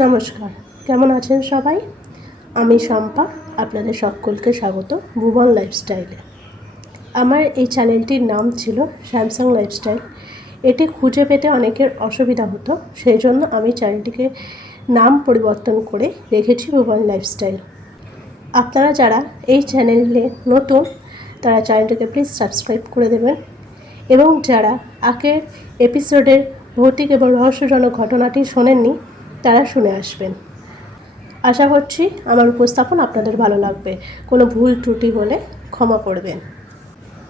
নমস্কার, কেমন আছেন সবাই? আমি শম্পা, আপনাদের সকলকে স্বাগত ভুবন লাইফস্টাইলে। আমার এই চ্যানেলটির নাম ছিল স্যামসাং লাইফস্টাইল। এটি খুঁজে পেতে অনেকের অসুবিধা হতো, সেই জন্য আমি চ্যানেলটিকে নাম পরিবর্তন করে রেখেছি ভুবন লাইফস্টাইল। আপনারা যারা এই চ্যানেলে নতুন তারা চ্যানেলটিকে প্লিজ সাবস্ক্রাইব করে দেবেন এবং যারা আগের এপিসোডের ভৌতিক এবং রহস্যজনক ঘটনাটি শোনেননি তারা শুনে আসবেন। আশা করছি আমার উপস্থাপন আপনাদের ভালো লাগবে। কোনো ভুল ত্রুটি হলে ক্ষমা করবেন।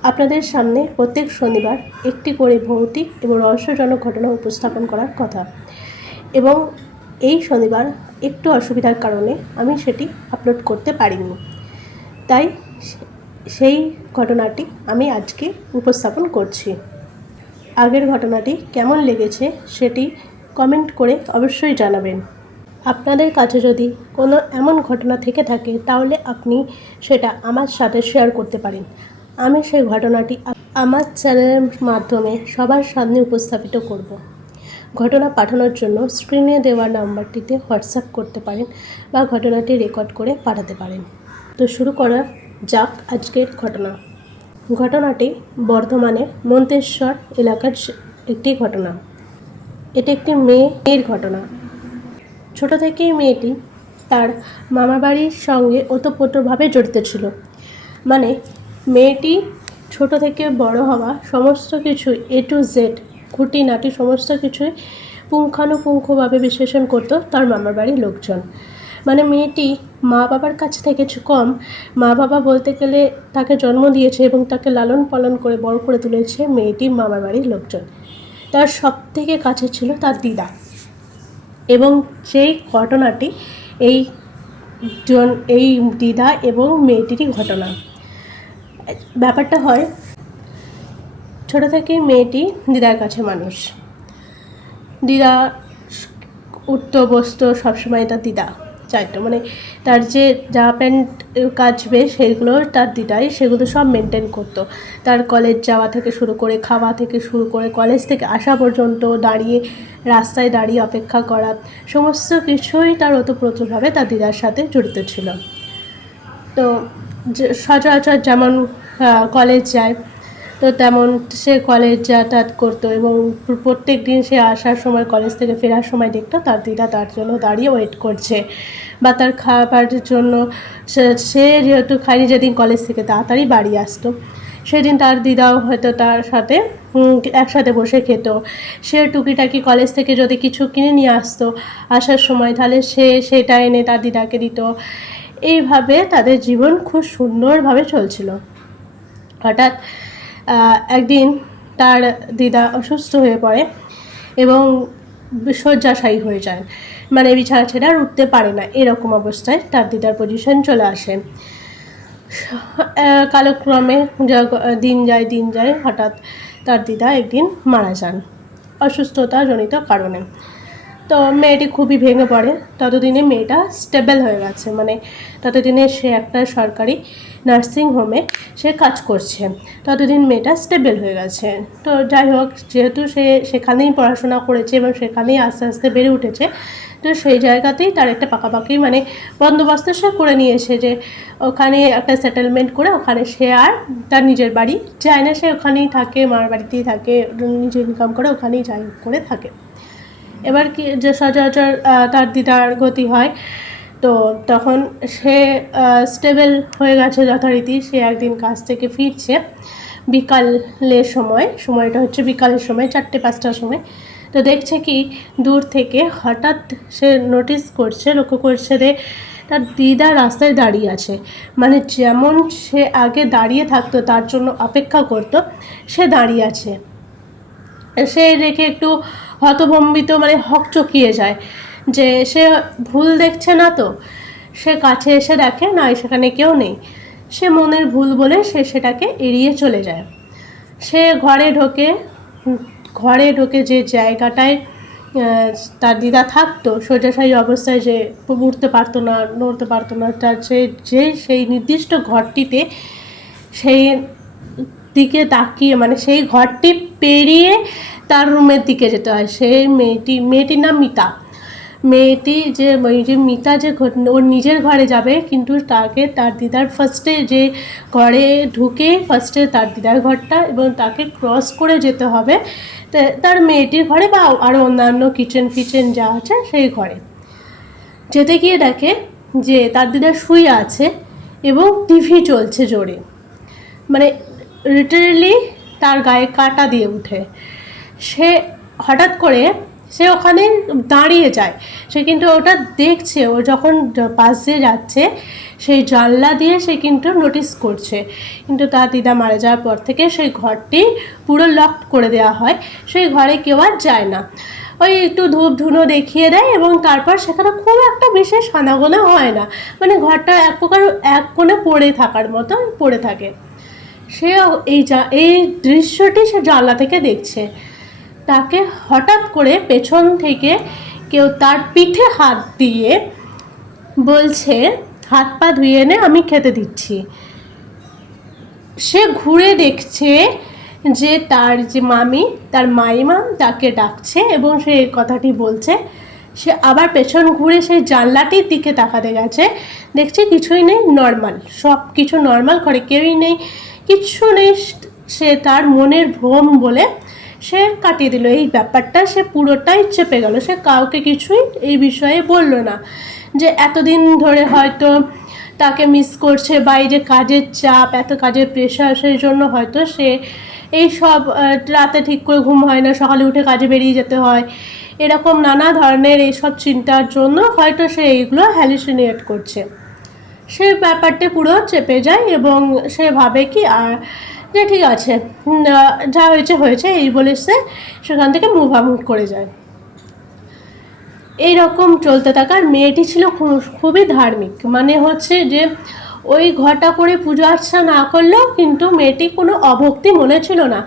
আপনাদের সামনে প্রত্যেক শনিবার একটি করে ভৌতিক এবং রহস্যজনক ঘটনা উপস্থাপন করার কথা, এবং এই শনিবার একটু অসুবিধার কারণে আমি সেটি আপলোড করতে পারিনি, তাই সেই ঘটনাটি আমি আজকে উপস্থাপন করছি। আগের ঘটনাটি কেমন লেগেছে সেটি কমেন্ট করে অবশ্যই জানাবেন। আপনাদের কাছে যদি কোনো এমন ঘটনা থেকে থাকে তাহলে আপনি সেটা আমার সাথে শেয়ার করতে পারেন। আমি সেই ঘটনাটি আমার চ্যানেলের মাধ্যমে সবার সামনে উপস্থাপিত করব। ঘটনা পাঠানোর জন্য স্ক্রিনে দেওয়া নাম্বারটিতে হোয়াটসঅ্যাপ করতে পারেন বা ঘটনাটি রেকর্ড করে পাঠাতে পারেন। তো শুরু করা যাক আজকের ঘটনা। ঘটনাটি বর্ধমানের মন্তেশ্বর এলাকার একটি ঘটনা। এটি একটি মেয়ের ঘটনা। ছোট থেকেই মেয়েটি তার মামাবাড়ির সঙ্গে ওতপ্রোতভাবে জড়িত ছিল। মানে মেয়েটি ছোট থেকে বড় হওয়া সমস্ত কিছু A to Z খুঁটিনাটি সমস্ত কিছুই পুঙ্খানুপুঙ্খভাবে বিশ্লেষণ করতো তার মামার বাড়ির লোকজন। মানে মেয়েটি মা বাবার কাছ থেকে কম, মা বাবা বলতে গেলে তাকে জন্ম দিয়েছে এবং তাকে লালন পালন করে বড় করে তুলেছে মেয়েটি মামার বাড়ির লোকজন। তার সবথেকে কাছে ছিল তার দিদা। এবং সেই ঘটনাটি এই দিদা এবং মেয়েটিরই ঘটনা। ব্যাপারটা হয় ছোট থেকেই মেয়েটি দিদার কাছে মানুষ। দিদা উঠতো বসতো সবসময় তার দিদা চাইতো, মানে তার যে জামা প্যান্ট কাচবে সেগুলো তার দিদাই সেগুলো সব মেনটেন করতো। তার কলেজ যাওয়া থেকে শুরু করে খাওয়া থেকে শুরু করে কলেজ থেকে আসা পর্যন্ত রাস্তায় দাঁড়িয়ে অপেক্ষা করা সমস্ত কিছুই তার ওতপ্রোতভাবে তার দিদার সাথে জড়িত ছিল। তো সচরাচর যেমন কলেজ যায় তো তেমন সে কলেজ যাতায়াত করতো এবং প্রত্যেক দিন সে আসার সময় কলেজ থেকে ফেরার সময় দেখতো তার দিদা তার জন্য দাঁড়িয়ে ওয়েট করছে, বা তার খাবারের জন্য সে যেহেতু খাইনি যেদিন কলেজ থেকে তাড়াতাড়ি বাড়ি আসতো সেদিন তার দিদাও হয়তো তার সাথে একসাথে বসে খেত। সে টুকিটাকি কলেজ থেকে যদি কিছু কিনে নিয়ে আসতো আসার সময় তাহলে সেটা এনে তার দিদাকে দিত। এইভাবে তাদের জীবন খুব সুন্দরভাবে চলছিল। হঠাৎ একদিন তার দিদা অসুস্থ হয়ে পড়ে এবং শয্যাশায়ী হয়ে যায়, মানে বিছানা ছেড়ে আর উঠতে পারে না। এরকম অবস্থায় তার দিদার পজিশন চলে আসে। কালক্রমে দিন যায় হঠাৎ তার দিদা একদিন মারা যান অসুস্থতাজনিত কারণে। তো মেয়েটি খুবই ভেঙে পড়ে। ততদিনে মেয়েটা স্টেবল হয়ে গেছে, মানে ততদিনে সে একটা সরকারি নার্সিংহোমে সে কাজ করছে। ততদিন মেয়েটা স্টেবল হয়ে গেছে। তো যাই হোক, যেহেতু সে সেখানেই পড়াশোনা করেছে এবং সেখানেই আস্তে আস্তে বেড়ে উঠেছে, তো সেই জায়গাতেই তার একটা পাকাপাকি মানে বন্দোবস্ত সে করে নিয়েছে যে ওখানে একটা সেটেলমেন্ট করে ওখানে সে আর তার নিজের বাড়ি যায় না, সে ওখানেই থাকে, মার বাড়িতেই থাকে, নিজে ইনকাম করে ওখানেই যাই করে থাকে। এবার কি যে সচরাচর তার দিদার গতি হয়, তো তখন সে স্টেবল হয়ে গেছে যথারীতি। সে একদিন কাজ থেকে ফিরছে বিকালের সময়টা হচ্ছে বিকালের সময় 4-5টার সময়। তো দেখছে কি দূর থেকে হঠাৎ সে লক্ষ্য করছে যে তার দিদা রাস্তায় দাঁড়িয়ে আছে। মানে যেমন সে আগে দাঁড়িয়ে থাকতো তার জন্য অপেক্ষা করতো, সে দাঁড়িয়ে আছে। সে দেখে একটু হতভম্বিত, মানে হকচকিয়ে যায় যে সে ভুল দেখছে না। তো সে কাছে এসে দেখে না সেখানে কেউ নেই। সে মনের ভুল বলে সে সেটাকে এড়িয়ে চলে যায়। সে ঘরে ঢোকে যে জায়গাটায় তার দিদা থাকতো শয্যাশায়ী অবস্থায়, যে উঠতে পারতো না, নড়তে পারতো না, তার সেই নির্দিষ্ট ঘরটিতে সেই দিকে তাকিয়ে, মানে সেই ঘরটি পেরিয়ে তার রুমের দিকে যেতে হয়। সেই মেয়েটির নাম মিতা। মেয়েটি যে ওই যে মিতা যে ওর নিজের ঘরে যাবে, কিন্তু তাকে তার দিদার ফার্স্টে যে ঘরে ঢুকে ফার্স্টে তার দিদার ঘরটা এবং তাকে ক্রস করে যেতে হবে তার মেয়েটির ঘরে বা আরও অন্যান্য কিচেন ফিচেন যা আছে সেই ঘরে। যেতে গিয়ে দেখে যে তার দিদা শুয়ে আছে এবং টিভি চলছে জোরে, মানে লিটারেলি তার গায়ে কাঁটা দিয়ে উঠে। সে হঠাৎ করে সে ওখানে দাঁড়িয়ে যায়, সে কিন্তু ওটা দেখছে। ও যখন পাশ দিয়ে যাচ্ছে সেই জানলা দিয়ে সে কিন্তু নোটিস করছে, কিন্তু তার দিদা মারা যাওয়ার পর থেকে সেই ঘরটি পুরো লক করে দেওয়া হয়, সেই ঘরে কেউ আর যায় না। ওই একটু ধূপ ধুনো দেখিয়ে দেয় এবং তারপর সেখানে খুব একটা বিশেষ আনাগোনা হয় না, মানে ঘরটা এক প্রকার এক কোণে পড়ে থাকার মতো পড়ে থাকে। সে এই দৃশ্যটি সে জানলা থেকে দেখছে। তাকে হঠাৎ করে পেছন থেকে কেউ তার পিঠে হাত দিয়ে বলছে, হাত পা ধুয়ে এনে আমি খেতে দিচ্ছি। সে ঘুরে দেখছে যে তার যে মামি, তার মাইমা তাকে ডাকছে এবং সে এই কথাটি বলছে। সে আবার পেছন ঘুরে সেই জানলাটির দিকে তাকাতে গেছে, দেখছে কিছুই নেই, নর্মাল, সব কিছু নর্মাল, ঘরে কেউই নেই, কিচ্ছু নেই। সে তার মনের ভ্রম বলে সে কাটিয়ে দিল এই ব্যাপারটা, সে পুরোটাই চেপে গেল। সে কাউকে কিছুই এই বিষয়ে বলল না, যে এতদিন ধরে হয়তো তাকে মিস করছে বা এই যে কাজের চাপ, এত কাজের প্রেশার, সেই জন্য হয়তো সে এই সব রাতে ঠিক করে ঘুম হয় না, সকালে উঠে কাজে বেরিয়ে যেতে হয়, এরকম নানা ধরনের এইসব চিন্তার জন্য হয়তো সে এইগুলো হ্যালুসিনেট করছে। সে ব্যাপারটি পুরো চেপে যায় এবং সে ভাবে কি আর যে ঠিক আছে, যা হয়েছে হয়েছে, এই বলে সে সেখান থেকে মুভ আউট করে যায়। এই রকম চলতে থাকা। আর মেয়েটি ছিল খুবই ধার্মিক, মানে হচ্ছে যে ওই ঘটা করে পুজো আর্চা না করলেও কিন্তু মেয়েটি কোনো অভক্তি মনে ছিল না।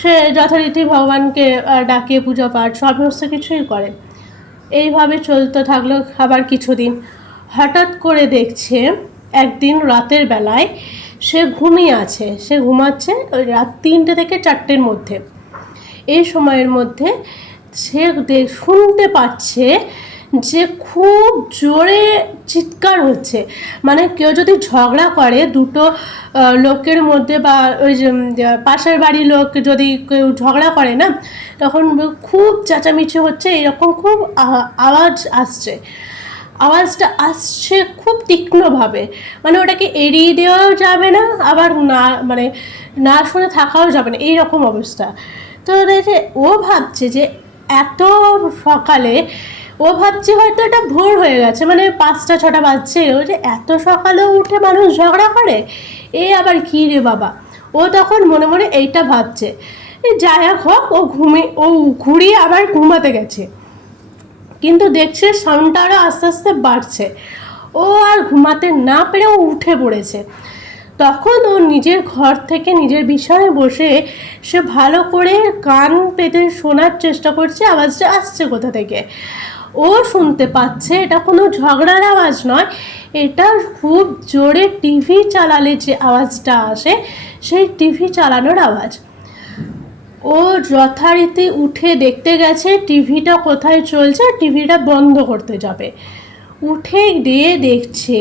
সে যথারীতি ভগবানকে ডাকিয়ে পূজা পাঠ সমস্ত কিছুই করে। এইভাবে চলতে থাকলো আবার কিছুদিন। হঠাৎ করে দেখছে একদিন রাতের বেলায় সে ঘুমিয়ে আছে, সে ঘুমাচ্ছে ওই রাত 3টে থেকে 4টের মধ্যে। এই সময়ের মধ্যে সে শুনতে পাচ্ছে যে খুব জোরে চিৎকার হচ্ছে, মানে কেউ যদি ঝগড়া করে দুটো লোকের মধ্যে, বা ওই যে পাশের বাড়ির লোক যদি কেউ ঝগড়া করে না, তখন খুব চেঁচামেচি হচ্ছে, এরকম খুব আওয়াজ আসছে। আওয়াজটা আসছে খুব তীক্ষ্ণভাবে, মানে ওটাকে এড়িয়ে দেওয়াও যাবে না, আবার না মানে না শুনে থাকাও যাবে না, এইরকম অবস্থা। তো দেখে ও ভাবছে যে এত সকালে, ও ভাবছে হয়তো এটা ভোর হয়ে গেছে, মানে 5টা 6টা বাজছে, ও যে এত সকালেও উঠে মানুষ ঝগড়া করে, এ আবার কী রে বাবা। ও তখন মনে মনে এইটা ভাবছে। যাই হোক, ও ঘুরিয়ে আবার ঘুমাতে গেছে, কিন্তু দেখছে সাউন্ডটা আরও আস্তে আস্তে বাড়ছে। ও আর ঘুমাতে না পেরে ও উঠে পড়েছে। তখন ও নিজের ঘর থেকে নিজের বিছানায় বসে সে ভালো করে কান পেতে শোনার চেষ্টা করছে আওয়াজটা আসছে কোথা থেকে। ও শুনতে পাচ্ছে এটা কোনো ঝগড়ার আওয়াজ নয়, এটা খুব জোরে টিভি চালালে যে আওয়াজটা আসে সেই টিভি চালানোর আওয়াজ। ও যথারীতি উঠে দেখতে গেছে টিভিটা কোথায় চলছে, টিভিটা বন্ধ করতে যাবে। উঠে দিয়ে দেখছে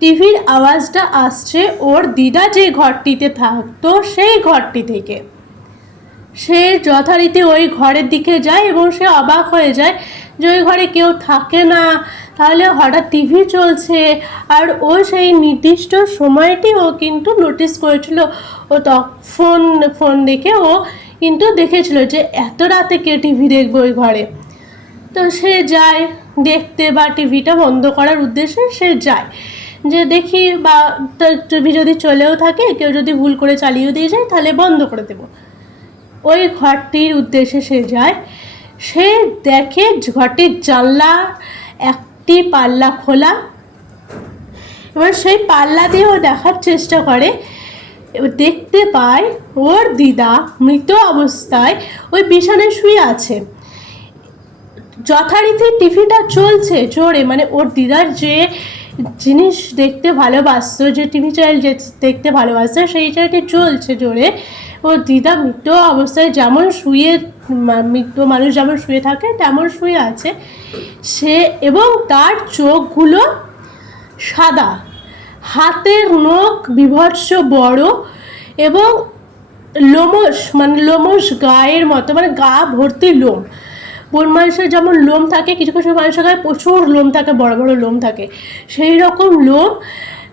টিভির আওয়াজটা আসছে ওর দিদা যে ঘরটিতে থাকতো সেই ঘরটি থেকে। সে যথারীতি ওই ঘরের দিকে যায় এবং সে অবাক হয়ে যায় যে ওই ঘরে কেউ থাকে না, তাহলে হঠাৎ টিভি চলছে। আর ও সেই নির্দিষ্ট সময়টি ও কিন্তু নোটিস করেছিল, ও ফোন দেখে ও কিন্তু দেখেছিল যে এত রাতে কে টিভি দেখবে ওই ঘরে। তো সে যায় দেখতে, বা টিভিটা বন্ধ করার উদ্দেশ্যে সে যায়, যে দেখি বা টিভি যদি চলেও থাকে, কেউ যদি ভুল করে চালিয়ে দিয়ে যায় তাহলে বন্ধ করে দেবো। ওই ঘরটির উদ্দেশ্যে সে যায়। সে দেখে ঘরটির জানলা একটি পাল্লা খোলা, এবার সেই পাল্লা দিয়ে ও দেখার চেষ্টা করে, দেখতে পায় ওর দিদা মৃত অবস্থায় ওই বিছানায় শুয়ে আছে। যথারীতি টিভিটা চলছে জোরে, মানে ওর দিদার যে জিনিস দেখতে ভালোবাসতো, যে টিভি চ্যানেল যে দেখতে ভালোবাসতো, সেই চ্যানেলটি চলছে জোরে, ও দিদা মৃত অবস্থায় যেমন মৃত মানুষ যেমন শুয়ে থাকে তেমন শুয়ে আছে সে, এবং তার চোখগুলো সাদা, হাতের নখ বিভৎস বড়, এবং লোমশ গায়ের মতো, মানে গা ভর্তি লোম। বন মানুষের যেমন লোম থাকে, কিছু কিছু মানুষের গায়ে প্রচুর লোম থাকে, বড় বড় লোম থাকে, সেই রকম লোম,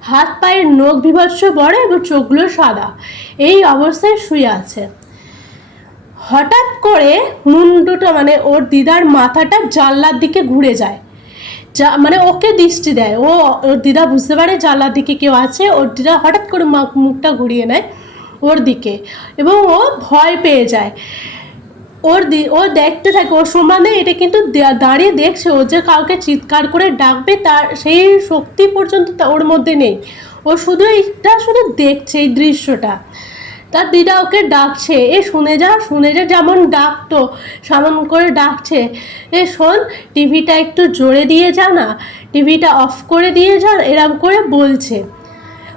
হাত পায়ের নখ বিভৎস বড় এবং চোখগুলো সাদা, এই অবস্থায় শুয়ে আছে। হঠাৎ করে মুন্ডুটা, মানে ওর দিদার মাথাটা জানলার দিকে ঘুরে যায়, মানে ওকে দৃষ্টি দেয়। ওর দিদা বুঝতে পারে জানলার দিকে কেউ আছে। ওর দিদা হঠাৎ করে মুখটা ঘুরিয়ে নেয় ওর দিকে, এবং ও ভয় পেয়ে যায়। ও দেখতে থাকে, ওর সমানে এটা কিন্তু দাঁড়িয়ে দেখছে, ও যে কাউকে চিৎকার করে ডাকবে তার সেই শক্তি পর্যন্ত ওর মধ্যে নেই। ও শুধু দেখছে এই দৃশ্যটা। তার দিদা ওকে ডাকছে, শুনে যা যেমন ডাকতো সামন করে ডাকছে, শোন, টিভিটা একটু জোরে দিয়ে যা না, টিভিটা অফ করে দিয়ে যা, এরম করে বলছে।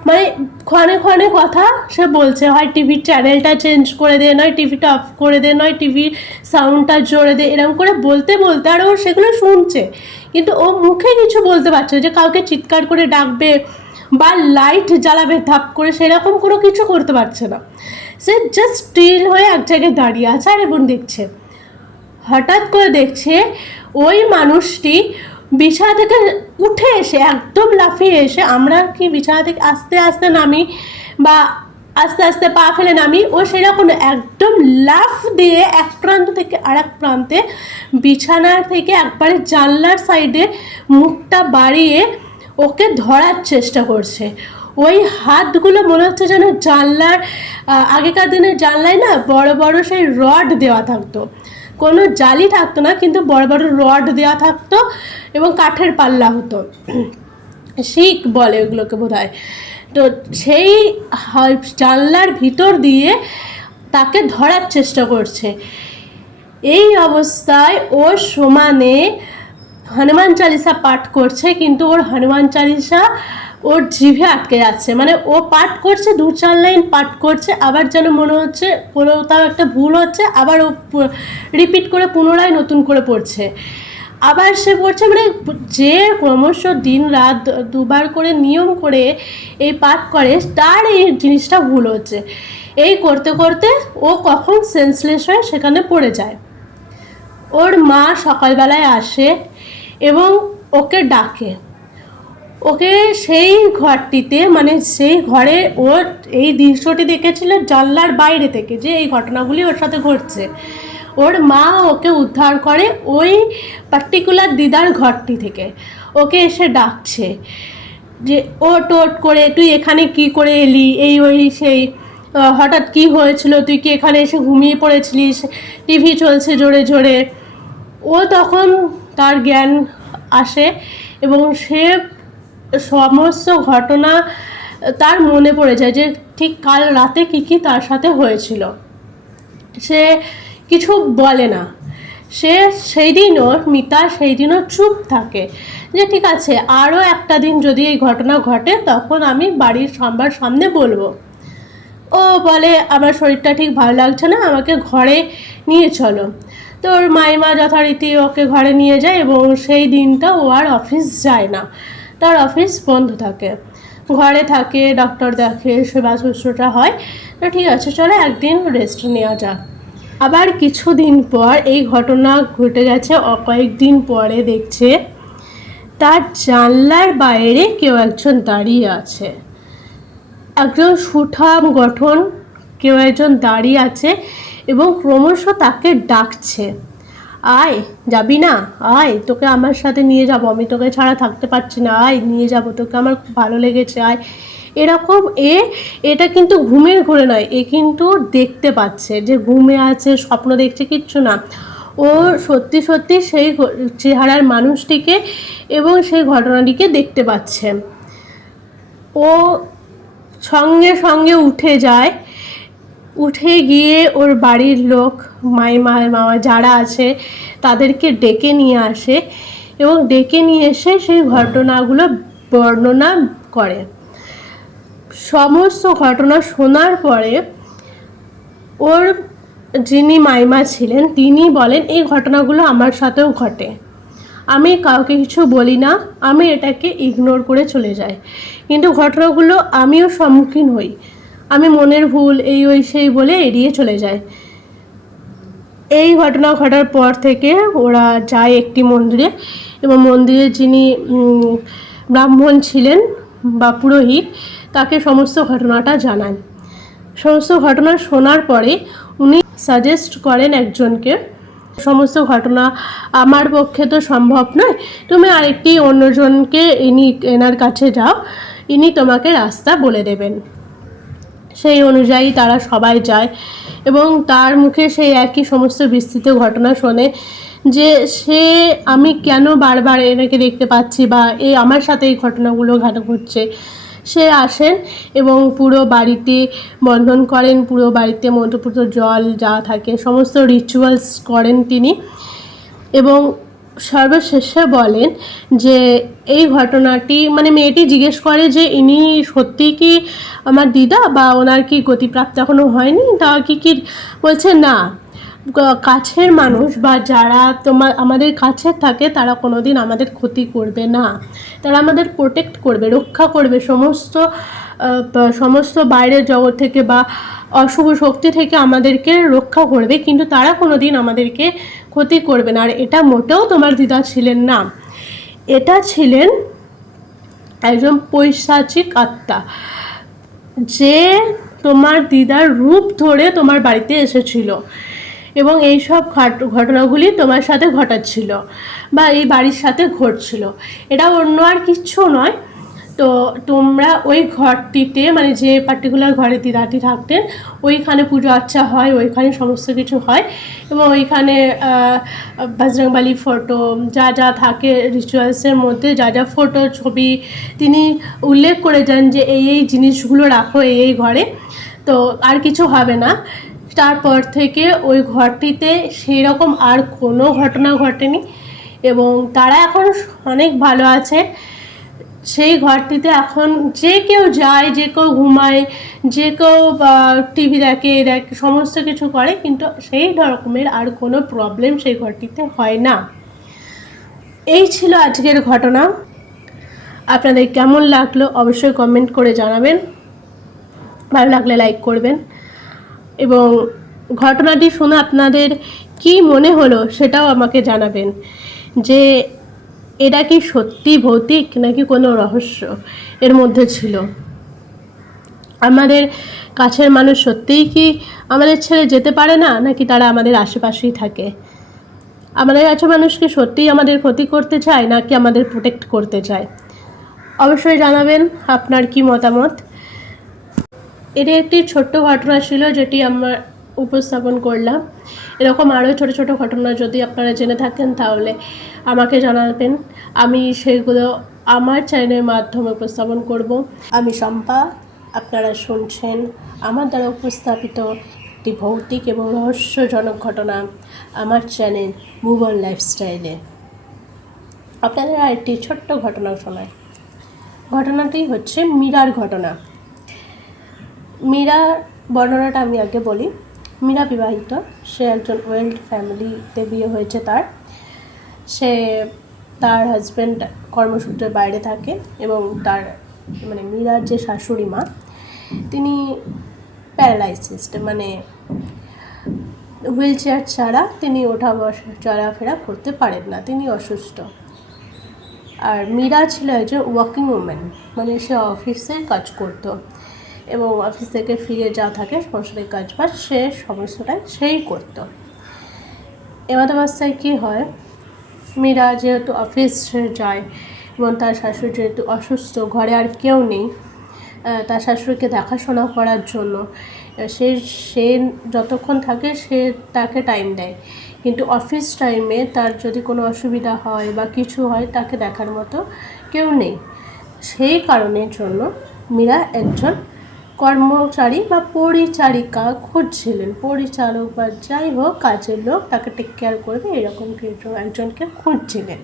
মানে ক্ষণে ক্ষণে কথা সে বলছে, হয় টিভির চ্যানেলটা চেঞ্জ করে দে, নয় টিভিটা অফ করে দে, নয় টিভির সাউন্ডটা জোরে দে, এরকম করে বলতে বলতে, আর ও সেগুলো শুনছে, কিন্তু ও মুখে কিছু বলতে পারছে যে কাউকে চিৎকার করে ডাকবে বা লাইট জ্বালাবে ধাপ করে, সেরকম কোনো কিছু করতে পারছে না। সে জাস্ট স্টিল হয়ে এক জায়গায় দাঁড়িয়ে আছে আর এবং দেখছে। হঠাৎ করে দেখছে ওই মানুষটি বিছানা থেকে উঠে এসে, একদম লাফিয়ে এসে, আমরা কি বিছানা থেকে আস্তে আস্তে নামি বা আস্তে আস্তে পা ফেলে নামি, ও সেরকম একদম লাফ দিয়ে এক প্রান্ত থেকে আর এক প্রান্তে, বিছানার থেকে একবারে জানলার সাইডে মুখটা বাড়িয়ে ওকে ধরার চেষ্টা করছে। ওই হাতগুলো মনে হচ্ছে যেন জানলার, আগেকার দিনের জানলায় না বড় বড় সেই রড দেওয়া থাকতো, কোনো জালি থাকতো না, কিন্তু বড় বড় রড দেওয়া থাকতো এবং কাঠের পাল্লা হতো, শিক বলে ওগুলোকে বোধহয়। তো সেই জানলার ভিতর দিয়ে তাকে ধরার চেষ্টা করছে। এই অবস্থায় ও সমানে হনুমান চালিসা পাঠ করছে, কিন্তু ওর হনুমান চালিসা ওর জিভে আটকে যাচ্ছে। মানে ও পাঠ করছে, 2-4 লাইন পাঠ করছে, আবার যেন মনে হচ্ছে কোথাও একটা ভুল হচ্ছে, আবার ও রিপিট করে পুনরায় নতুন করে পড়ছে, আবার সে পড়ছে। মানে যে ক্রমশ দিন রাত 2বার করে নিয়ম করে এই পাঠ করে, তার এই জিনিসটা ভুল হচ্ছে। এই করতে করতে ও কখন সেন্সলেস হয়ে সেখানে পড়ে যায়। ওর মা সকালবেলায় আসে এবং ওকে ডাকে। ওকে সেই ঘরটিতে, মানে সেই ঘরে ওর এই দৃশ্যটি দেখেছিল জানলার বাইরে থেকে, যে এই ঘটনাগুলি ওর সাথে ঘটছে। ওর মা ওকে উদ্ধার করে ওই পার্টিকুলার দিদার ঘরটি থেকে, ওকে এসে ডাকছে যে ও টোট করে, তুই এখানে কি করে এলি, এই ওই সেই, হঠাৎ কি হয়েছিল, তুই কি এখানে এসে ঘুমিয়ে পড়েছিলিস, টিভি চলছে জোরে জোরে। ও তখন তার জ্ঞান আসে এবং সে সমস্ত ঘটনা তার মনে পড়ে যায়, যে ঠিক কাল রাতে কী তার সাথে হয়েছিল। সে কিছু বলে না, সে সেই দিনও মিতা সেই দিনও চুপ থাকে, যে ঠিক আছে, আরও একটা দিন যদি এই ঘটনা ঘটে তখন আমি বাড়ির সবার সামনে বলবো। ও বলে, আমার শরীরটা ঠিক ভালো লাগছে না, আমাকে ঘরে নিয়ে চলো। তো ওর মাইমা যথারীতি ওকে ঘরে নিয়ে যায় এবং সেই দিনটা ও আর অফিস যায় না, তার অফিস বন্ধ থাকে, ঘরে থাকে, ডক্টর দেখে, সেবা শুশ্রূষা হয়। তো ঠিক আছে, চলো একদিন রেস্ট নেওয়া যাক। আবার কিছুদিন পর এই ঘটনা ঘটে গেছে, কয়েকদিন পরে দেখছে তার জানলার বাইরে কেউ একজন দাঁড়িয়ে আছে, একজন সুঠাম গঠন কেউ একজন দাঁড়িয়ে আছে এবং ক্রমশ তাকে ডাকছে, আয়, যাবি না, আয়, তোকে আমার সাথে নিয়ে যাব, আমি তোকে ছাড়া থাকতে পারছি না, আয় নিয়ে যাব তোকে, আমার খুব ভালো লেগেছে, আয়। এরকম এটা কিন্তু ঘুমের ঘোরে নয়, এ কিন্তু দেখতে পাচ্ছে যে ঘুমে আছে, স্বপ্ন দেখছে, কিচ্ছু না। ও সত্যি সত্যি সেই চেহারার মানুষটিকে এবং সেই ঘটনাটিকে দেখতে পাচ্ছে। ও সঙ্গে সঙ্গে উঠে যায়, উঠে গিয়ে ওর বাড়ির লোক, মাইমা মামা যারা আছে তাদেরকে ডেকে নিয়ে আসে এবং ডেকে নিয়ে এসে সেই ঘটনাগুলো বর্ণনা করে। সমস্ত ঘটনা শোনার পরে ওর যিনি মাইমা ছিলেন তিনি বলেন এই ঘটনাগুলো আমার সাথেও ঘটে, আমি কাউকে কিছু বলি না, আমি এটাকে ইগনোর করে চলে যাই, কিন্তু ঘটনাগুলো আমিও সম্মুখীন হই, আমি মনের ভুল এই ওই সেই বলে এড়িয়ে চলে যাই। এই ঘটনা ঘটার পর থেকে ওরা যায় একটি মন্দিরে, এবং মন্দিরে যিনি ব্রাহ্মণ ছিলেন বা পুরোহিত তাকে সমস্ত ঘটনাটা জানান। সমস্ত ঘটনা শোনার পরে উনি সাজেস্ট করেন একজনকে, সমস্ত ঘটনা আমার পক্ষে তো সম্ভব নয়, তুমি আরেকটি অন্যজনকে এনার কাছে যাও, ইনি তোমাকে রাস্তা বলে দেবেন। সেই অনুযায়ী তারা সবাই যায় এবং তার মুখে সেই একই সমস্ত বিস্তৃত ঘটনা শোনে যে আমি কেন বারবার এনাকে দেখতে পাচ্ছি বা আমার সাথে এই ঘটনাগুলো ঘটছে। সে আসেন এবং পুরো বাড়িতে বন্ধন করেন, পুরো বাড়িতে মন্ত্রপুত্র জল যা থাকে সমস্ত রিচুয়ালস করেন তিনি, এবং সর্বশেষে বলেন যে এই ঘটনাটি মেয়েটি জিজ্ঞেস করে যে ইনি সত্যি কি আমার দিদা বা ওনার কি গতিপ্রাপ্ত এখনও হয়নি, তা কি বলছে না, কাছের মানুষ বা যারা আমাদের কাছে থাকে তারা কোনোদিন আমাদের ক্ষতি করবে না, তারা আমাদের প্রোটেক্ট করবে, রক্ষা করবে সমস্ত বাইরের জগৎ থেকে বা অশুভ শক্তি থেকে আমাদেরকে রক্ষা করবে, কিন্তু তারা কোনোদিন আমাদেরকে ক্ষতি করবে না। আর এটা মোটেও তোমার দিদা ছিলেন না, এটা ছিলেন একজন পৈশাচিক আত্মা যে তোমার দিদার রূপ ধরে তোমার বাড়িতে এসেছিল এবং এই সব ঘটনাগুলি তোমার সাথে ঘটাচ্ছিল বা এই বাড়ির সাথে ঘটছিল, এটা অন্য আর কিচ্ছু নয়। তো তোমরা ওই ঘরটিতে যে পার্টিকুলার ঘরে দিদাটি থাকতেন ওইখানে পুজো আর্চা হয়, ওইখানে সমস্ত কিছু হয় এবং ওইখানে বজরংবলী ফটো যা যা থাকে রিচুয়ালসের মধ্যে যা যা ফটো ছবি তিনি উল্লেখ করে যান যে এই জিনিসগুলো রাখো এই ঘরে, তো আর কিছু হবে না। তারপর থেকে ওই ঘরটিতে সেই রকম আর কোনো ঘটনা ঘটেনি এবং তারা এখন অনেক ভালো আছে। সেই ঘরটিতে এখন যে কেউ যায়, যে কেউ ঘুমায়, যে কেউ টিভি দেখে সমস্ত কিছু করে, কিন্তু সেই রকমের আর কোনো প্রবলেম সেই ঘরটিতে হয় না। এই ছিল আজকের ঘটনা। আপনাদের কেমন লাগলো অবশ্যই কমেন্ট করে জানাবেন, ভালো লাগলে লাইক করবেন এবং ঘটনাটি শুনে আপনাদের কি মনে হলো সেটাও আমাকে জানাবেন যে এটা কি সত্যি ভৌতিক নাকি কোনো রহস্য এর মধ্যে ছিল। আমাদের কাছের মানুষ সত্যিই কি আমাদের ছেড়ে যেতে পারে না, নাকি তারা আমাদের আশেপাশেই থাকে? আমাদের কাছের মানুষ কি সত্যিই আমাদের ক্ষতি করতে চায় নাকি আমাদের প্রোটেক্ট করতে চায়? অবশ্যই জানাবেন আপনার কি মতামত। এটি একটি ছোট্ট ঘটনা ছিল যেটি আমার উপস্থাপন করলাম। এরকম আরও ছোট ছোট ঘটনা যদি আপনারা জেনে থাকেন তাহলে আমাকে জানাবেন, আমি সেগুলো আমার চ্যানেলের মাধ্যমে উপস্থাপন করব। আমি শম্পা, আপনারা শুনছেন আমার দ্বারা উপস্থাপিত একটি ভৌতিক এবং রহস্যজনক ঘটনা আমার চ্যানেল ভুবন লাইফস্টাইলে। আপনাদের আরেকটি ছোট্ট ঘটনা শোনায়। ঘটনাটি হচ্ছে মীরার ঘটনা। মীরার বর্ণনাটা আমি আগে বলি। মীরা বিবাহিত, সে একজন ওয়েল ফ্যামিলিতে বিয়ে হয়েছে তার হাজব্যান্ড কর্মসূত্রে বাইরে থাকে এবং তার মীরার যে শাশুড়ি মা তিনি প্যারালাইসিস, হুইল চেয়ার ছাড়া তিনি ওঠা বসা চলাফেরা করতে পারেন না, তিনি অসুস্থ। আর মীরা ছিল একজন ওয়ার্কিং ওম্যান, সে অফিসে কাজ করতো এবং অফিস থেকে ফিরে যা থাকে সংসারের কাজ বাজ সে সমস্তটাই সেই করতো। এমত অবস্থায় কী হয়, মীরা যেহেতু অফিস যায় এবং তার শাশুড়ি যেহেতু অসুস্থ, ঘরে আর কেউ নেই তার শাশুড়িকে দেখাশোনা করার জন্য, সে যতক্ষণ থাকে সে তাকে টাইম দেয়, কিন্তু অফিস টাইমে তার যদি কোনো অসুবিধা হয় বা কিছু হয় তাকে দেখার মতো কেউ নেই। সেই কারণের জন্য মীরা একজন কর্মচারী বা পরিচারিকা খুঁজছিলেন, পরিচালক বা যাই হোক কাজের লোক তাকে টেক কেয়ার করবে এরকম একজনকে খুঁজছিলেন।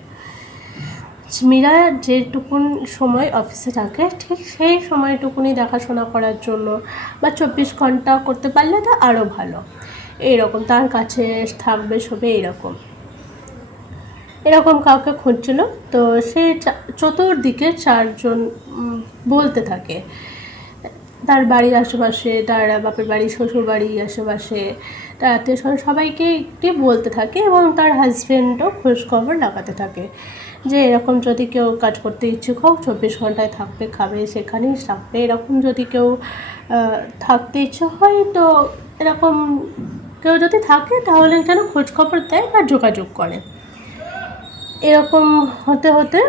মীরা যেটুকুন সময় অফিসে থাকে ঠিক সেই সময়টুকুনি দেখাশোনা করার জন্য, বা 24 ঘন্টা করতে পারলে তো আরও ভালো, এইরকম তার কাছে থাকবে সবে এরকম কাউকে খুঁজছিল। তো সে চতুর্দিকে 4জন বলতে থাকে, তার বাড়ির আশেপাশে, তার বাপের বাড়ি, শ্বশুর বাড়ির আশেপাশে, তার আত্মীয় স্বজন সবাইকে একটি বলতে থাকে, এবং তার হাজব্যান্ডও খোঁজখবর লাগাতে থাকে যে এরকম যদি কেউ কাজ করতে ইচ্ছুক হোক, 24 ঘন্টায় থাকবে, খাবে, সেখানেই থাকবে, এরকম যদি কেউ থাকতে ইচ্ছে হয়, তো এরকম কেউ যদি থাকে তাহলে যেন খোঁজখবর দেয় বা যোগাযোগ করে। এরকম হতে হতে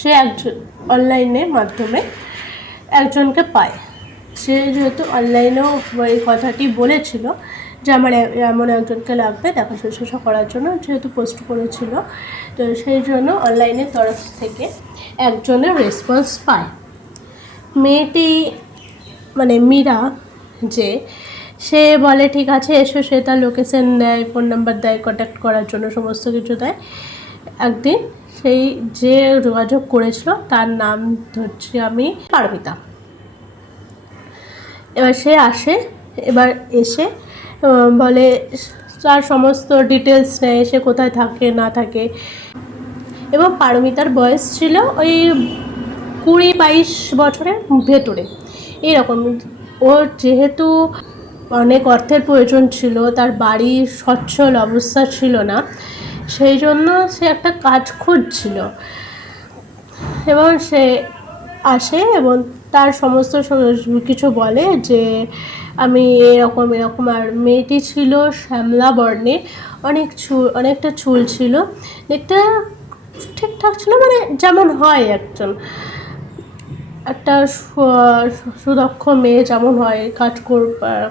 সে একজন অনলাইনের মাধ্যমে একজনকে পায়। সে যেহেতু অনলাইনেও এই কথাটি বলেছিল যে আমার এমন একজনকে লাগবে দেখা শুশ্রূষা করার জন্য, যেহেতু পোস্ট করেছিল, তো সেই জন্য অনলাইনের তরফ থেকে একজনের রেসপন্স পায়। মেয়েটি মানে মীরা যে, সে বলে ঠিক আছে এসো, সে তার লোকেশন দেয়, ফোন নাম্বার দেয়, কন্ট্যাক্ট করার জন্য সমস্ত কিছু দেয়। একদিন সেই যে যোগাযোগ করেছিল তার নাম ধরছি আমি পারমিতা। এবার সে আসে, এবার এসে বলে তার সমস্ত ডিটেলস নেয়, সে কোথায় থাকে না থাকে। এবং পারমিতার বয়স ছিল ওই 20-22 বছরের ভেতরে এইরকম। ওর যেহেতু অনেক অর্থের প্রয়োজন ছিল, তার বাড়ির সচ্ছল অবস্থা ছিল না, সেই জন্য সে একটা কাজ খুঁজছিল। এবং সে আসে এবং তার সমস্ত কিছু বলে যে আমি এরকম এরকম। আর মেয়েটি ছিল শ্যামলা বর্ণে, অনেকটা চুল ছিল, দেখতে ঠিকঠাক ছিল, মানে যেমন হয় একটা সুদক্ষ মেয়ে যেমন হয়,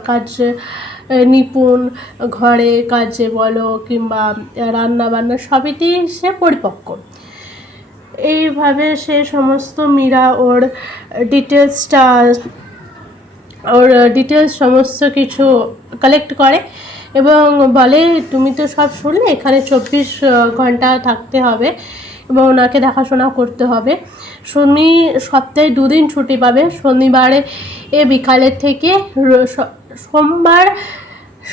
কাজ নিপুণ, ঘরে কাজে বলো কিংবা রান্না বান্না সবইতেই সে পরিপক্ক। এইভাবে সে সমস্ত মীরা ওর ডিটেলস সমস্ত কিছু কালেক্ট করে এবং বলে তুমি তো সব শুনলে, এখানে 24 ঘন্টা থাকতে হবে এবং ওনাকে দেখাশোনা করতে হবে। সপ্তাহে 2 দিন ছুটি পাবে, শনিবারে বিকালের থেকে সোমবার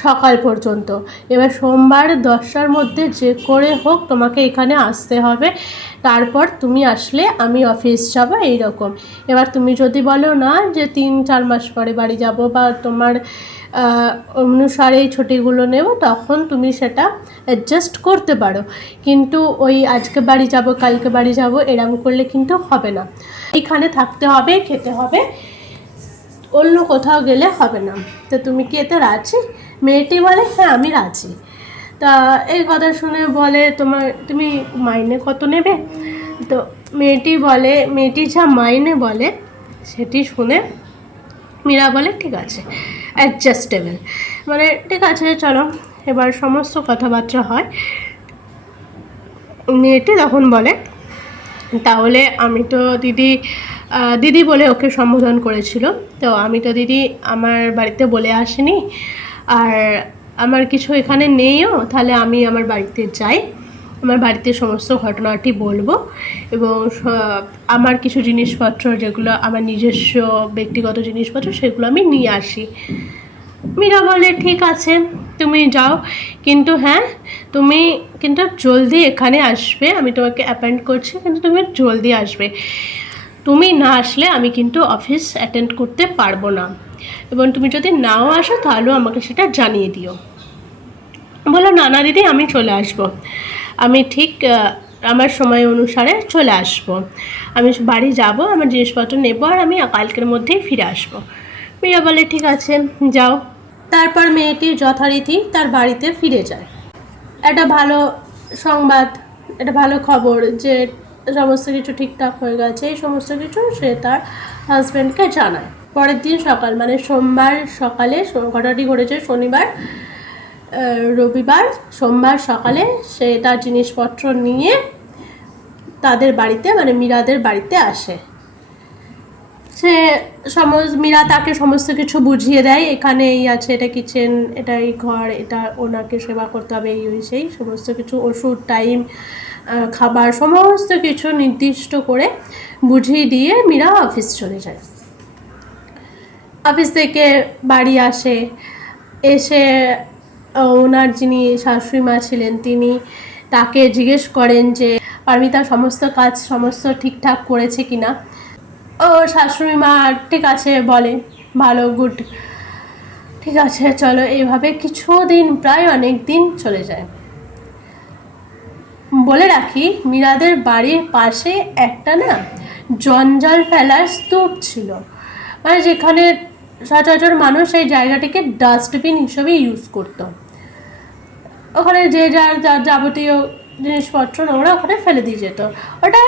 সকাল পর্যন্ত। এবার সোমবার 10টার মধ্যে যে করে হোক তোমাকে এখানে আসতে হবে, তারপর তুমি আসলে আমি অফিস যাব, এইরকম। এবার তুমি যদি বলো না যে 3-4 মাস পরে বাড়ি যাব বা তোমার অনুসারে এই ছুটিগুলো নেব, তখন তুমি সেটা অ্যাডজাস্ট করতে পারো, কিন্তু ওই আজকে বাড়ি যাব কালকে বাড়ি যাব এরকম করলে কিন্তু হবে না। এইখানে থাকতে হবে, খেতে হবে, অন্য কোথাও গেলে হবে না। তো তুমি কি এতে রাজি? মেয়েটি বলে হ্যাঁ আমি রাজি। তা এই কথা শুনে বলে তুমি মাইনে কত নেবে? তো মেয়েটি যা মাইনে বলে সেটি শুনে মীরা বলে ঠিক আছে, অ্যাডজাস্টেবল, মানে ঠিক আছে চলো। এবার সমস্ত কথাবার্তা হয়। মেয়েটি তখন বলে তাহলে আমি তো দিদি বলে ওকে সম্বোধন করেছিল, তো আমি তো দিদি আমার বাড়িতে বলে আসিনি, আর আমার কিছু এখানে নেইও, তাহলে আমি আমার বাড়িতে যাই, আমার বাড়িতে সমস্ত ঘটনাটি বলবো এবং আমার কিছু জিনিসপত্র যেগুলো আমার নিজস্ব ব্যক্তিগত জিনিসপত্র সেগুলো আমি নিয়ে আসি। মীরা বলে ঠিক আছে তুমি যাও, কিন্তু হ্যাঁ তুমি কিন্তু জলদি এখানে আসবে, আমি তোমাকে অ্যাপয়েন্ট করছি, কিন্তু তুমি জলদি আসবে, তুমি না আসলে আমি কিন্তু অফিস অ্যাটেন্ড করতে পারবো না, এবং তুমি যদি নাও আসো তাহলেও আমাকে সেটা জানিয়ে দিও। বলো না দিদি আমি চলে আসবো, আমি ঠিক আমার সময় অনুসারে চলে আসবো, আমি বাড়ি যাব, আমার জিনিসপত্র নেবো, আর আমি কালকের মধ্যেই ফিরে আসবো। মীরা বলে ঠিক আছে যাও। তারপর মেয়েটি যথারীতি তার বাড়িতে ফিরে যায়। একটা ভালো সংবাদ, একটা ভালো খবর যে সমস্ত কিছু ঠিকঠাক হয়ে গেছে, এই সমস্ত কিছু সে তার হাজব্যান্ডকে জানায়। পরের দিন সকাল, মানে সোমবার সকালে, ঘটনাটি ঘটেছে রবিবার, সোমবার সকালে সে তার জিনিসপত্র নিয়ে তাদের বাড়িতে, মানে মীরাদের বাড়িতে আসে। মীরা তাকে সমস্ত কিছু বুঝিয়ে দেয়, এখানে এই আছে, এটা কিচেন, এটা এই ঘর, এটা ওনাকে সেবা করতে হবে, এই সেই সমস্ত কিছু, ওষুধ টাইম খাবার সমস্ত কিছু নির্দিষ্ট করে বুঝিয়ে দিয়ে মীরা অফিস চলে যায়। অফিস থেকে বাড়ি আসে, এসে ওনার যিনি শাশুড়ি মা ছিলেন তিনি তাকে জিজ্ঞেস করেন যে পারমিতা সমস্ত কাজ সমস্ত ঠিকঠাক করেছে কিনা। ও শাশুড়ি মা ঠিক আছে বলে, ভালো, গুড, ঠিক আছে চলো। এইভাবে কিছুদিন, প্রায় অনেক দিন চলে যায়। বলে রাখি, মীরাদের বাড়ির পাশে একটা না জঞ্জাল ফেলার স্তূপ ছিল, মানে যেখানে সচরাচর মানুষ এই জায়গাটিকে ডাস্টবিন হিসেবে ইউজ করতো। ওখানে যে যার যাবতীয় জিনিসপত্র ওরা ওখানে ফেলে দিয়ে যেত। ওটা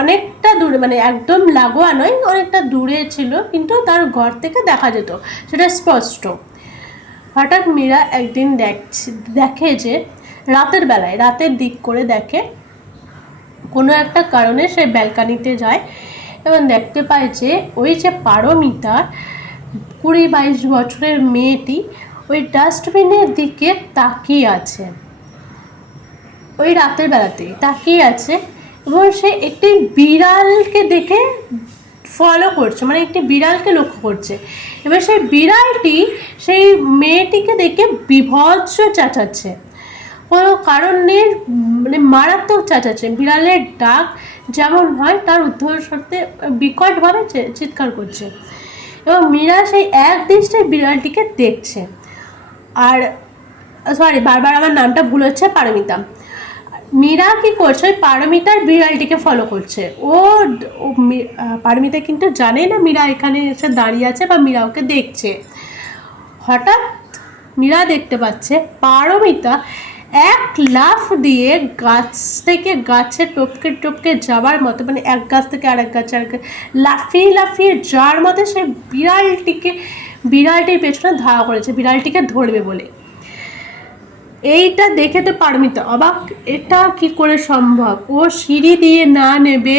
অনেকটা দূরে, মানে একদম লাগোয়া নয়, অনেকটা দূরে ছিল, কিন্তু তার ঘর থেকে দেখা যেত, সেটা স্পষ্ট। হঠাৎ মীরা একদিন দেখে যে রাতের বেলায়, রাতের দিক করে দেখে, কোনো একটা কারণে সে ব্যালকানিতে যায় এবং দেখতে পায় যে ওই যে পারমিতা 20-22 বছরের মেয়েটি ওই ডাস্টবিনের দিকে তাকিয়ে আছে, ওই রাতের বেলাতেই তাকিয়ে আছে, এবং সে একটি বিড়ালকে দেখে ফলো করছে, মানে একটি বিড়ালকে লক্ষ্য করছে। এবার সেই বিড়ালটি সেই মেয়েটিকে দেখে বিভৎস চেঁচাচ্ছে, কোনো কারণ নেই, মানে মারাত্মক চেঁচাচ্ছে। বিড়ালের ডাক যেমন হয় তার উদ্ধর্ষতে বিকটভাবে চিৎকার করছে, এবং মীরা সেই এক দৃষ্টে বিড়ালটিকে দেখছে। আর সরি, বারবার আমার নামটা ভুল হচ্ছে, পারমিতা। মীরা কি করছে, ওই পারমিতার বিড়ালটিকে ফলো করছে। পারমিতা কিন্তু জানে না মীরা এখানে এসে দাঁড়িয়ে আছে বা মীরা ওকে দেখছে। হঠাৎ মীরা দেখতে পাচ্ছে পারমিতা এক লাফ দিয়ে গাছ থেকে গাছে টপকে টপকে যাওয়ার মতো, মানে এক গাছ থেকে আরেক গাছে লাফিয়ে লাফিয়ে যাওয়ার মতো সে বিড়ালটির পেছনে ধাওয়া করেছে, বিড়ালটিকে ধরবে বলে। এইটা দেখে তো পারমিতা অবাক, এটা কি করে সম্ভব? ও সিঁড়ি দিয়ে না নেবে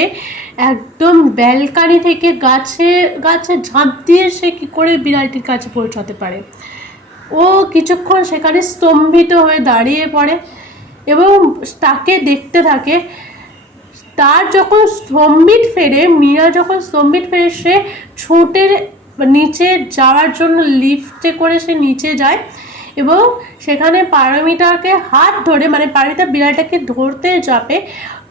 একদম ব্যালকানি থেকে গাছে গাছে ঝাঁপ দিয়ে সে কী করে বিড়ালটির কাছে পৌঁছাতে পারে? ও কিছুক্ষণ সেখানে স্তম্ভিত হয়ে দাঁড়িয়ে পড়ে এবং তাকে দেখতে থাকে। তার যখন স্তম্ভিত ফেরে, মীরা যখন স্তম্ভিত ফেরে, সে ছুটে নিচে যাওয়ার জন্য লিফটে করে সে নিচে যায় এবং সেখানে পারমিতাকে হাত ধরে, মানে পারমিতা বিড়ালটাকে ধরতে যাবে,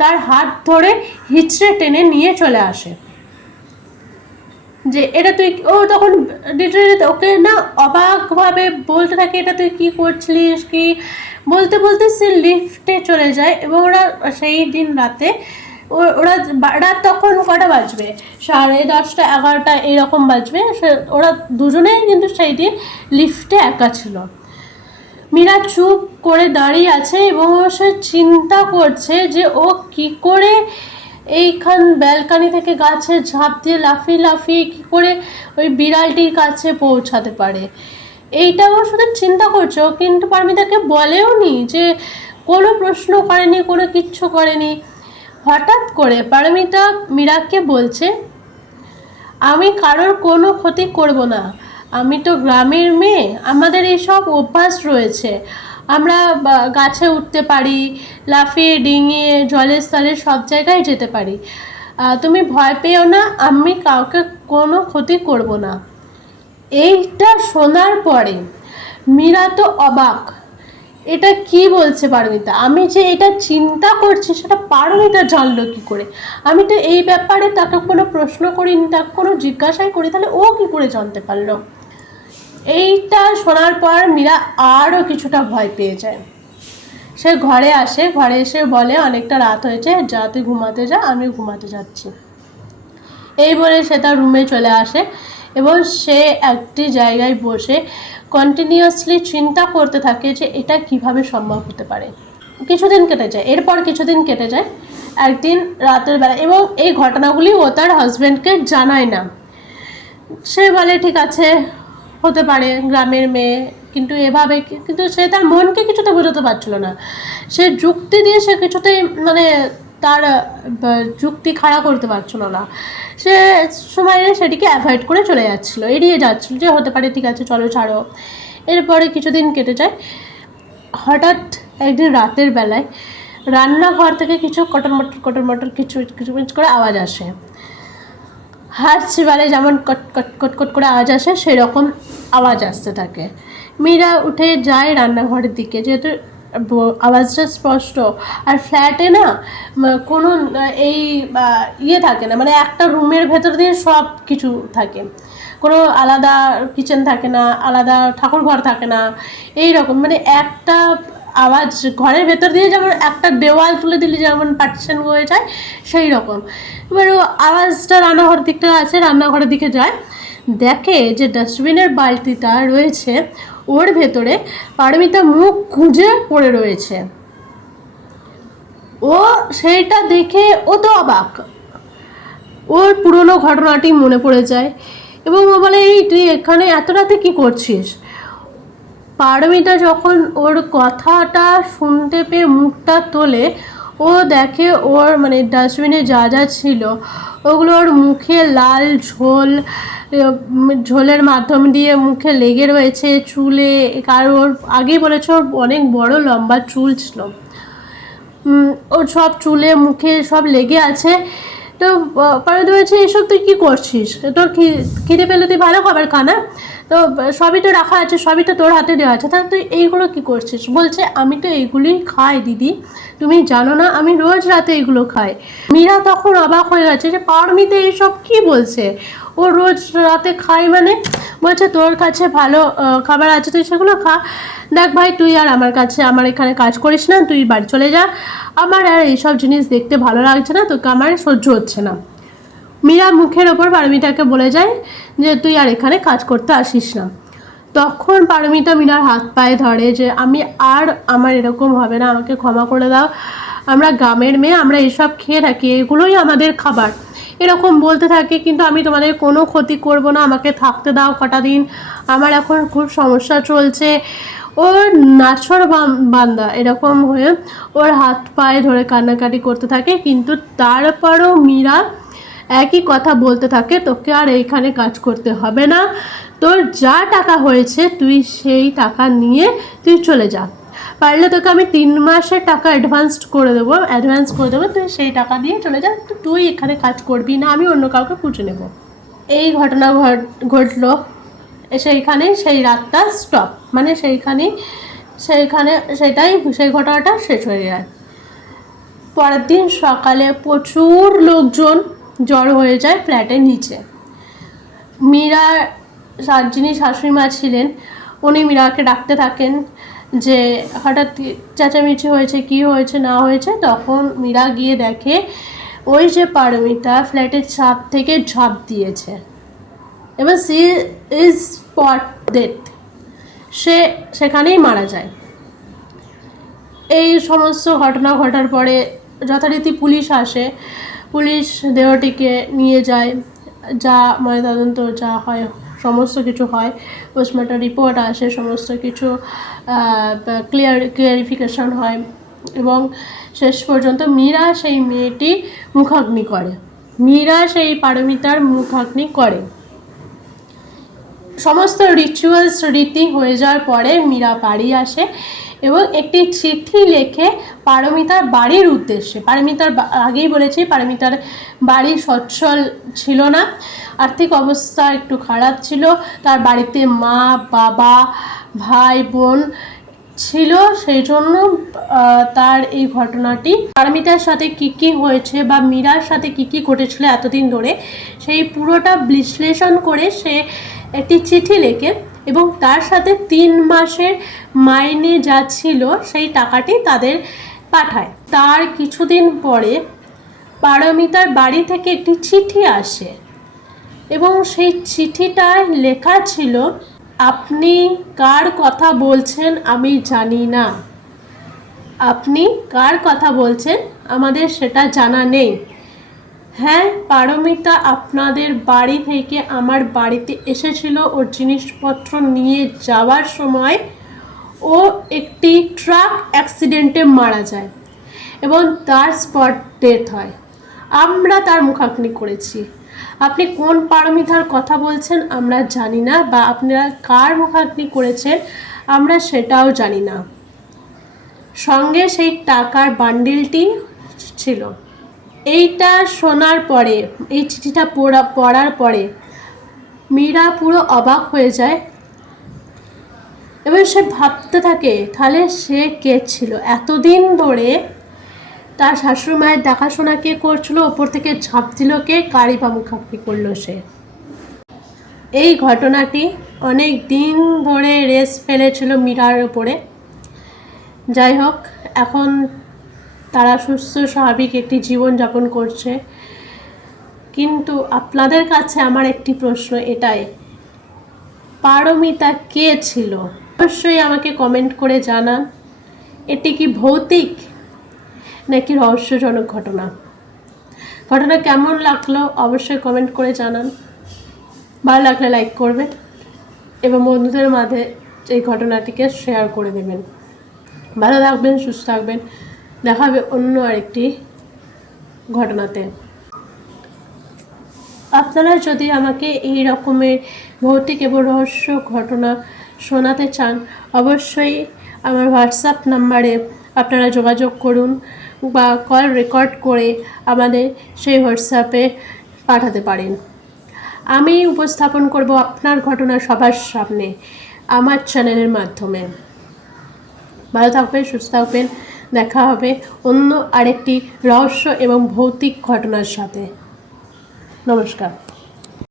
তার হাত ধরে হিচড়ে টেনে নিয়ে চলে আসে। যে এটা তুই, ও তখন ওকে না অবাকভাবে বলতে থাকে, এটা তুই কি করছিলিস, কি বলতে বলতে সে লিফটে চলে যায়। এবং ওরা সেই দিন রাতে ওরা রাত তখন কটা বাজবে, 10:30, 11টা এরকম বাজবে। ওরা দুজনেই কিন্তু সেই দিন লিফটে একা ছিল। মীরা চুপ করে দাঁড়িয়ে আছে এবং সে চিন্তা করছে যে ও কি করে এইখান ব্যালকানি থেকে গাছে ঝাঁপ দিয়ে লাফিয়ে লাফিয়ে কী করে ওই বিড়ালটির কাছে পৌঁছাতে পারে। এইটা ও শুধু চিন্তা করছে, ও কিন্তু পারমিতাকে বলেও নি, যে কোনো প্রশ্ন করেনি, কোনো কিচ্ছু করেনি। হঠাৎ করে পারমিতা মীরাকে বলছে, আমি কারোর কোনো ক্ষতি করব না, আমি তো গ্রামের মেয়ে, আমাদের এইসব অভ্যাস রয়েছে, আমরা গাছে উঠতে পারি, লাফিয়ে ডিঙিয়ে জলের স্থলে সব জায়গায় যেতে পারি, তুমি ভয় পেও না, আমি কাউকে কোনো ক্ষতি করব না। এইটা শোনার পরে মীরা তো অবাক, এটা কি বলছে পারমিতা? আমি যে এটা চিন্তা করছি সেটা পারমিতা জানলো কি করে? আমি তো এই ব্যাপারে তাকে কোনো প্রশ্ন করিনি, তাকে কোনো জিজ্ঞাসাই করি, তাহলে ও কি করে জানতে পারলো? এইটা শোনার পর মীরা আরও কিছুটা ভয় পেয়ে যায়। সে ঘরে আসে, ঘরে এসে বলে, অনেকটা রাত হয়েছে, যা তুই ঘুমাতে যা, আমি ঘুমাতে যাচ্ছি। এই বলে সে তার রুমে চলে আসে এবং সে একটি জায়গায় বসে কন্টিনিউয়াসলি চিন্তা করতে থাকে যে এটা কিভাবে সম্ভব হতে পারে। কিছুদিন কেটে যায়, এরপর কিছুদিন কেটে যায়। একদিন রাতের বেলা, এবং এই ঘটনাগুলি ও তার হাজব্যান্ডকে জানায় না। সে বলে ঠিক আছে, হতে পারে, গ্রামের মেয়ে, কিন্তু এভাবে, কিন্তু সে তার মনকে কিছুতে বোঝাতে পারছিল না। সে যুক্তি দিয়ে সে কিছুতেই, মানে তার যুক্তি খাড়া করতে পারছিল না। সে সময় সেটিকে অ্যাভয়েড করে চলে যাচ্ছিলো, এড়িয়ে যাচ্ছিলো, যে হতে পারে, ঠিক আছে চলো ছাড়ো। এরপরে কিছুদিন কেটে যায়। হঠাৎ একদিন রাতের বেলায় রান্নাঘর থেকে কিছু কটর মটর কিছু কিছু কিছু করে আওয়াজ আসে। হাত চিবালে যেমন কট কট কট কট করে আওয়াজ আসে সেই রকম আওয়াজ আসতে থাকে। মীরা উঠে যায় রান্নাঘরের দিকে, যেহেতু আওয়াজটা স্পষ্ট। আর ফ্ল্যাটে না কোনো এই ইয়ে থাকে না, মানে একটা রুমের ভেতর দিয়ে সব কিছু থাকে, কোনো আলাদা কিচেন থাকে না, আলাদা ঠাকুর ঘর থাকে না, এই রকম মানে একটা আওয়াজ ঘরের ভেতর দিয়ে যেমন একটা দেওয়াল তুলে দিলে যেমন পার্টিশন হয়ে যায় সেই রকম। এবার ও আওয়াজটা রান্নাঘরের দিকটা আছে, রান্নাঘরের দিকে যায়, দেখে যে ডাস্টবিনের বালতিটা রয়েছে ওর ভেতরে পারমিতা মুখ গুঁজে পড়ে রয়েছে। ও সেইটা দেখে ও তো অবাক, ওর পুরনো ঘটনাটি মনে পড়ে যায় এবং ও বলে, এই তুই এখানে এত রাতে কী করছিস? পারমিতা যখন ওর কথাটা শুনতে পেয়ে মুখটা তোলে, ও দেখে ওর মানে ডাস্টবিনে যা যা ছিল ওগুলো ওর মুখে লাল ঝোলের মাধ্যম দিয়ে মুখে লেগে রয়েছে, চুলে। কারণ ওর আগেই বলেছে ওর অনেক বড় লম্বা চুল ছিল, ওর সব চুলে মুখে সব লেগে আছে। তো পারমিতা বলছে, এসব তুই কী করছিস? তোর খিদে পেলে তুই ভালো খাবার খা না, তো সবই তো রাখা আছে, সবই তো তোর হাতে দেওয়া আছে, তাহলে তুই এইগুলো কী করছিস? বলছে, আমি তো এইগুলোই খাই দিদি, তুমি জানো না আমি রোজ রাতে এগুলো খাই। মীরা তখন অবাক হয়ে গেছে যে পারমিতা এইসব কী বলছে, ও রোজ রাতে খায় মানে? বলছে, তোর কাছে ভালো খাবার আছে, তুই সেগুলো খা। দেখ ভাই, তুই আর আমার এখানে কাজ করিস না, তুই বাড়ি চলে যা, আমার আর এইসব জিনিস দেখতে ভালো লাগছে না, তোকে আমার সহ্য হচ্ছে না। মীরা মুখের ওপর পারমিতাকে বলে যায় যে তুই আর এখানে কাজ করতে আসিস না। তখন পারমিতা মীরার হাত পায়ে ধরে যে আমার এরকম হবে না, আমাকে ক্ষমা করে দাও, আমরা গ্রামের মেয়ে, আমরা এসব খেয়ে থাকি, এগুলোই আমাদের খাবার, এরকম বলতে থাকে। কিন্তু আমি তোমাদের কোনো ক্ষতি করব না, আমাকে থাকতে দাও কটা দিন, আমার এখন খুব সমস্যা চলছে। ওর নাছর বান্দা এরকম হয়ে ওর হাত পায়ে ধরে কান্নাকাটি করতে থাকে। কিন্তু তারপরও মীরা একই কথা বলতে থাকে, তোকে আর এইখানে কাজ করতে হবে না, তোর যা টাকা হয়েছে তুই সেই টাকা নিয়ে তুই চলে যা, পারলে তোকে আমি 3 মাসের টাকা অ্যাডভান্স করে দেবো, তুই সেই টাকা দিয়ে চলে যা, তুই এখানে কাজ করবি না, আমি অন্য কাউকে খুঁজে নেব। এই ঘটনা ঘটলো সেইখানে, সেই রাতটা স্টপ, মানে সেই ঘটনাটা শেষ হয়ে যায়। পরের দিন সকালে প্রচুর লোকজন জড়ো হয়ে যায় ফ্ল্যাটের নিচে। মীরার যিনি শাশুড়ি মা ছিলেন উনি মীরাকে ডাকতে থাকেন যে হঠাৎ চেঁচামেচি হয়েছে, কি হয়েছে না হয়েছে। তখন মীরা গিয়ে দেখে ওই যে পারমিতা ফ্ল্যাটের ছাদ থেকে ঝাঁপ দিয়েছে এবং সি ইজ স্পট ডেথ, সে সেখানেই মারা যায়। এই সমস্ত ঘটনা ঘটার পরে যথারীতি পুলিশ আসে, পুলিশ দেহটিকে নিয়ে যায়, যা ময়নাতদন্ত যা হয় সমস্ত কিছু হয়, পোস্টমর্টম রিপোর্ট আসে, সমস্ত কিছু ক্লিয়ারিফিকেশন হয় এবং শেষ পর্যন্ত মীরা সেই মেয়েটি মুখাগ্নি করে, মীরা সেই পারমিতার মুখাগ্নি করে। সমস্ত রিচুয়ালস রীতি হয়ে যাওয়ার পরে মীরা বাড়ি আসে এবং একটি চিঠি লেখে পারমিতার বাড়ির উদ্দেশ্যে। আগেই বলেছি পারমিতার বাড়ি সচ্ছল ছিল না, আর্থিক অবস্থা একটু খারাপ ছিল, তার বাড়িতে মা বাবা ভাই বোন ছিল, সেই জন্য তার এই ঘটনাটি পারমিতার সাথে কী হয়েছে বা মীরার সাথে কী ঘটেছিল এতদিন ধরে সেই পুরোটা বিশ্লেষণ করে সে একটি চিঠি লেখে এবং তার সাথে 3 মাসের মাইনে যা ছিল সেই টাকাটি তাদের পাঠায়। তার কিছুদিন পরে পারমিতার বাড়ি থেকে একটি চিঠি আসে এবং সেই চিঠিটায় লেখা ছিল, আপনি কার কথা বলছেন আমি জানি না, আপনি কার কথা বলছেন আমাদের সেটা জানা নেই। হ্যাঁ, পারমিতা আপনাদের বাড়ি থেকে আমার বাড়িতে এসেছিল, ওর জিনিসপত্র নিয়ে যাওয়ার সময় ও একটি ট্রাক অ্যাক্সিডেন্টে মারা যায় এবং তার স্পট ডেথ হয়। আমরা তার মুখাগ্নি করেছি। আপনি কোন পারমিতার কথা বলছেন আমরা জানি না, বা আপনারা কার মুখাগ্নি করেছেন আমরা সেটাও জানি না। সঙ্গে সেই টাকার বান্ডিলটি ছিল। এইটা শোনার পরে, এই চিঠিটা পড়ার পরে মীরা পুরো অবাক হয়ে যায় এবং সে ভাবতে থাকে তাহলে সে কে ছিল, এতদিন ধরে তার শাশুড়ি মায়ের দেখাশোনা কে করছিল, ওপর থেকে ঝাঁপ দিল কে, কারি মুখাপি করলো সে। এই ঘটনাটি অনেক দিন ধরে রেস ফেলেছিল মীরার উপরে। যাই হোক, এখন তারা সুস্থ স্বাভাবিক একটি জীবনযাপন করছে। কিন্তু আপনাদের কাছে আমার একটি প্রশ্ন এটাই, পারমিতা কে ছিল? অবশ্যই আমাকে কমেন্ট করে জানান, এটি কি ভৌতিক নাকি রহস্যজনক ঘটনা কেমন লাগলো অবশ্যই কমেন্ট করে জানান। ভালো লাগলে লাইক করবেন এবং বন্ধুদের মাঝে এই ঘটনাটিকে শেয়ার করে দেবেন। ভালো থাকবেন, সুস্থ থাকবেন, দেখা হবে অন্য আরেকটি ঘটনাতে। আপনারা যদি আমাকে এই রকমের ভৌতিক এবং রহস্য ঘটনা শোনাতে চান, অবশ্যই আমার হোয়াটসঅ্যাপ নাম্বারে আপনারা যোগাযোগ করুন বা কল রেকর্ড করে আমাদের সেই হোয়াটসঅ্যাপে পাঠাতে পারেন। আমি উপস্থাপন করব আপনার ঘটনা সবার সামনে আমার চ্যানেলের মাধ্যমে। ভালো থাকবেন, সুস্থ থাকবেন, দেখা হবে অন্য আরেকটি রহস্য এবং ভৌতিক ঘটনার সাথে। নমস্কার।